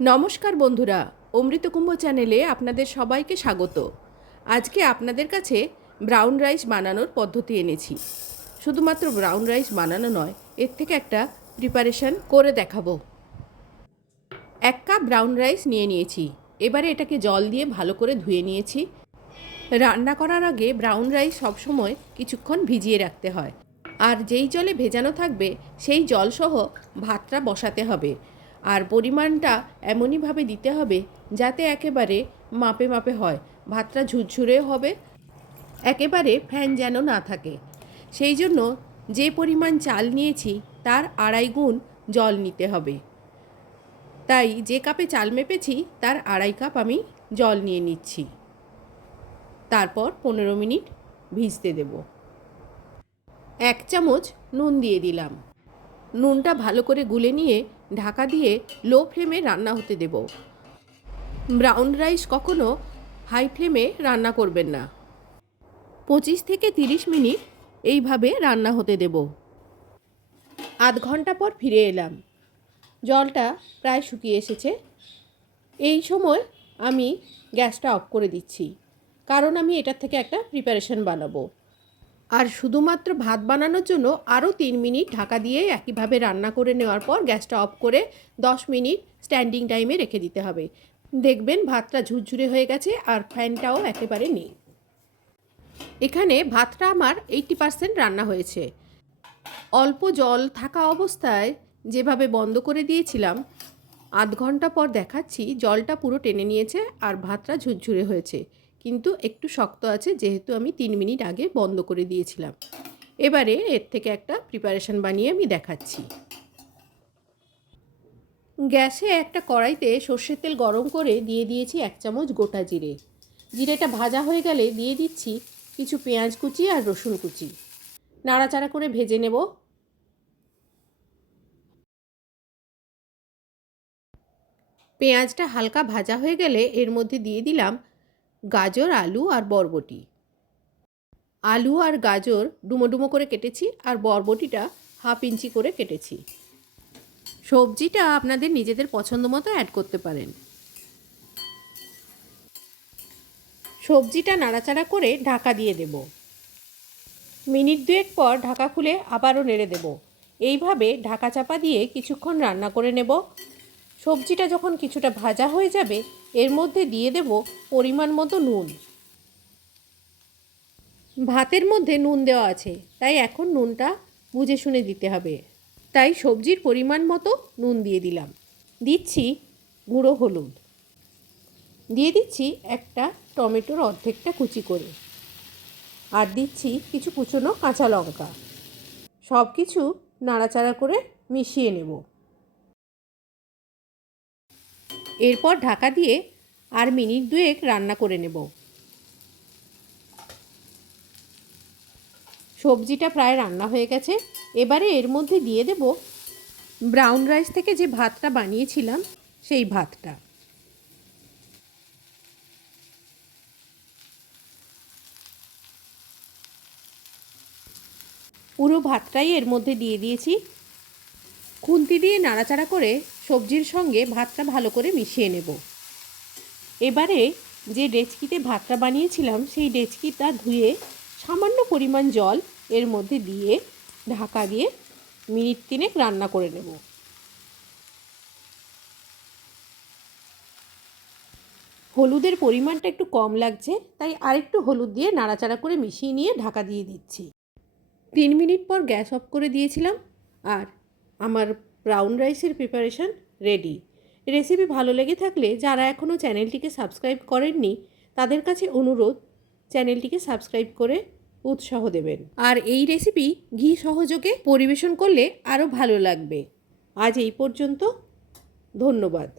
নমস্কার বন্ধুরা, অমৃত কুম্ভ চ্যানেলে আপনাদের সবাইকে স্বাগত। আজকে আপনাদের কাছে ব্রাউন রাইস বানানোর পদ্ধতি এনেছি। শুধুমাত্র ব্রাউন রাইস বানানো নয়, এর থেকে একটা প্রিপারেশন করে দেখাবো। 1 কাপ ব্রাউন রাইস নিয়েছি। এবারে এটাকে জল দিয়ে ভালো করে ধুয়ে নিয়েছি। রান্না করার আগে ব্রাউন রাইস সবসময় কিছুক্ষণ ভিজিয়ে রাখতে হয়, আর যেই জলে ভেজানো থাকবে সেই জলসহ ভাতটা বসাতে হবে। আর পরিমাণটা এমনইভাবে দিতে হবে যাতে একেবারে মাপে মাপে হয়, ভাতটা ঝুরঝুরে হবে, একেবারে ফ্যান যেন না থাকে। সেই জন্য যে পরিমাণ চাল নিয়েছি তার 2.5 গুণ জল নিতে হবে। তাই যে কাপে চাল মেপেছি তার 2.5 কাপ আমি জল নিয়ে নিচ্ছি। তারপর 15 মিনিট ভিজতে দেব। 1 চামচ নুন দিয়ে দিলাম। নুনটা ভালো করে গুলে নিয়ে ঢাকা দিয়ে লো ফ্লেমে রান্না হতে দেব। ব্রাউন রাইস কখনো হাই ফ্লেমে রান্না করবেন না। 25 থেকে 30 মিনিট এইভাবে রান্না হতে দেব। আধ ঘন্টা পর ফিরে এলাম। জলটা প্রায় শুকিয়ে এসেছে। এই সময় আমি গ্যাসটা অফ করে দিচ্ছি, কারণ আমি এটার থেকে একটা প্রিপারেশন বানাবো। আর শুধুমাত্র ভাত বানানোর জন্য আরও 3 মিনিট ঢাকা দিয়ে একইভাবে রান্না করে নেওয়ার পর গ্যাসটা অফ করে 10 মিনিট স্ট্যান্ডিং টাইমে রেখে দিতে হবে। দেখবেন ভাতটা ঝুরঝুরে হয়ে গেছে আর ফ্যানটাও একেবারে নেই। এখানে ভাতটা আমার 80% রান্না হয়েছে। অল্প জল থাকা অবস্থায় যেভাবে বন্ধ করে দিয়েছিলাম, আধ ঘন্টা পর দেখাচ্ছি জলটা পুরো টেনে নিয়েছে আর ভাতটা ঝুরঝুরে হয়েছে, কিন্তু একটু শক্ত আছে যেহেতু আমি 3 মিনিট আগে বন্ধ করে দিয়েছিলাম। এবারে এর থেকে একটা প্রিপারেশন বানিয়ে আমি দেখাচ্ছি। গ্যাসে একটা কড়াইতে সর্ষের তেল গরম করে দিয়ে দিয়েছি 1 চামচ গোটা জিরে। জিরেটা ভাজা হয়ে গেলে দিয়ে দিচ্ছি কিছু পেঁয়াজ কুচি আর রসুন কুচি। নাড়াচাড়া করে ভেজে নেব। পেঁয়াজটা হালকা ভাজা হয়ে গেলে এর মধ্যে দিয়ে দিলাম গাজর, আলু আর বরবটি। আলু আর গাজর ডুমো ডুমো করে কেটেছি আর বরবটিটা 1/2 ইঞ্চি করে কেটেছি। সবজিটা আপনাদের নিজেদের পছন্দ মতো অ্যাড করতে পারেন। সবজিটা নাড়াচাড়া করে ঢাকা দিয়ে দেব। মিনিট 2 পর ঢাকা খুলে আবারও নেড়ে দেব। এইভাবে ঢাকা চাপা দিয়ে কিছুক্ষণ রান্না করে নেব। সবজিটা যখন কিছুটা ভাজা হয়ে যাবে এর মধ্যে দিয়ে দেব পরিমাণ মতো নুন। ভাতের মধ্যে নুন দেওয়া আছে, তাই এখন নুনটা বুঝে শুনে দিতে হবে। তাই সবজির পরিমাণ মতো নুন দিয়ে দিলাম। দিচ্ছি গুঁড়ো হলুদ। দিয়ে দিচ্ছি একটা টমেটোর অর্ধেকটা কুচি করে। আর দিচ্ছি কিছু কুচনো কাঁচা লঙ্কা। সব কিছু নাড়াচাড়া করে মিশিয়ে নেব। এরপর ঢাকা দিয়ে আর মিনিট 2 রান্না করে নেব। সবজিটা প্রায় রান্না হয়ে গেছে। এবারে এর মধ্যে দিয়ে দেব ব্রাউন রাইস থেকে যে ভাতটা বানিয়েছিলাম সেই ভাতটা। পুরো ভাতটাই এর মধ্যে দিয়ে দিয়েছি। খুন্তি দিয়ে নাড়াচাড়া করে সবজির সঙ্গে ভাতটা ভালো করে মিশিয়ে নেব। এবারে যে ডেচকিতে ভাতটা বানিয়েছিলাম সেই ডেচকিটা ধুয়ে সামান্য পরিমাণ জল এর মধ্যে দিয়ে ঢাকা দিয়ে মিনিট 3 রান্না করে নেব। হলুদের পরিমাণটা একটু কম লাগছে, তাই আরেকটু হলুদ দিয়ে নাড়াচাড়া করে মিশিয়ে নিয়ে ঢাকা দিয়ে দিচ্ছি। 3 মিনিট পর গ্যাস অফ করে দিয়েছিলাম আর আমার ব্রাউন রাইসের প্রিপারেশন রেডি। রেসিপি ভালো লেগে থাকলে যারা এখনও চ্যানেলটিকে সাবস্ক্রাইব করেননি তাদের কাছে অনুরোধ, চ্যানেলটিকে সাবস্ক্রাইব করে উৎসাহ দেবেন। আর এই রেসিপি ঘি সহযোগে পরিবেশন করলে আরও ভালো লাগবে। আজ এই পর্যন্ত, ধন্যবাদ।